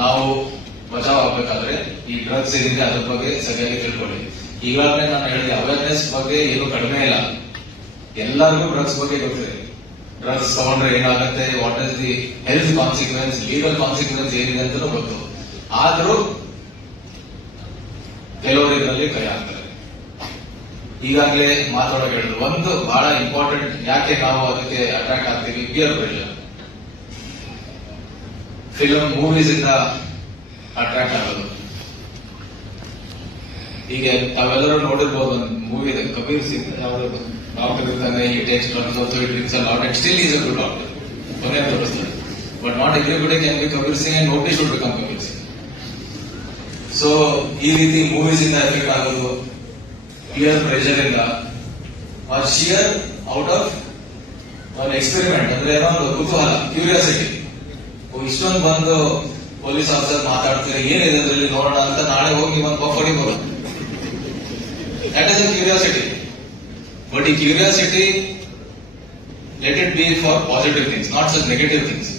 ನಾವು ಬಚಾವ್ ಆಗ್ಬೇಕಾದ್ರೆ ಈ ಡ್ರಗ್ಸ್ ಏನಿದೆ ಅದ್ರ ಬಗ್ಗೆ ಸರಿಯಾಗಿ ತಿಳ್ಕೊಳ್ಳಿ. ಈಗಾಗಲೇ ನಾನು ಹೇಳಿದೆ, ಅವೇರ್ನೆಸ್ ಬಗ್ಗೆ ಏನು ಕಡಿಮೆ ಇಲ್ಲ, ಎಲ್ಲರಿಗೂ ಡ್ರಗ್ಸ್ ಬಗ್ಗೆ ಗೊತ್ತಿದೆ. ಡ್ರಗ್ಸ್ ತಗೊಂಡ್ರೆ ಏನಾಗುತ್ತೆ, what is the health consequence, legal consequence ಏನಿದೆ ಅಂತಲೂ ಗೊತ್ತು. ಆದ್ರೂ ಕೆಲವರು ಇದರಲ್ಲಿ ಕೈ ಹಾಕ್ತಾರೆ. ಈಗಾಗಲೇ ಮಾತಾಡೋಕೆ ಹೇಳಿದ್ರು, ಒಂದು ಬಹಳ ಇಂಪಾರ್ಟೆಂಟ್, ಯಾಕೆ ನಾವು ಅದಕ್ಕೆ ಅಟ್ರಾಕ್ಟ್ ಆಗ್ತೀವಿ, ಪಿಯರ್ ಪ್ರೆಷರ್. ಫಿಲಂ ಮೂವೀಸ್ ಇಂದ ಅಟ್ರಾಕ್ಟ್ ಆಗೋದು. ಹೀಗೆ ತಾವೆಲ್ಲರೂ ನೋಡಿರ್ಬೋದು, ಒಂದು ಮೂವಿ ಇದೆ ಕಬೀರ್ ಸಿಂಗ್, ಯಾವ್ದು ಡಾಕ್ಟರ್ ಇರ್ತಾನೆ, ಈ takes drinks a lot and still is a good doctor, ಕೊನೆ ತೋರಿಸ್ತಾರೆ. But not everybody can be Kabir Singh and nobody should become Kabir Singh. So ಈ ರೀತಿ ಮೂವೀಸ್ ಇಂದ ಎಫೆಕ್ಟ್ ಆಗೋದು, ಪಿಯರ್ ಪ್ರೆಷರ್ ಇಂದ, ಆರ್ ಶಿಯರ್ ಔಟ್ ಆಫ್ ಒಂದು ಎಕ್ಸ್ಪೆರಿಮೆಂಟ್, ಅಂದ್ರೆ ಏನೋ ಒಂದು ಕುತೂಹಲ, ಕ್ಯೂರಿಯಾಸಿಟಿ. ಇಷ್ಟೊಂದು ಬಂದು ಪೊಲೀಸ್ ಆಫೀಸರ್ ಮಾತಾಡ್ತೀರಾ, ಏನಿದೆ ಅದರಲ್ಲಿ ನೋಡೋಣ ಅಂತ ನಾಳೆ ಹೋಗಿ ಒಂದು ಪಫ್ ಹೊಡಿಬಹುದು. That is a curiosity. But ಈ curiosity, let it be for positive things, not such negative things.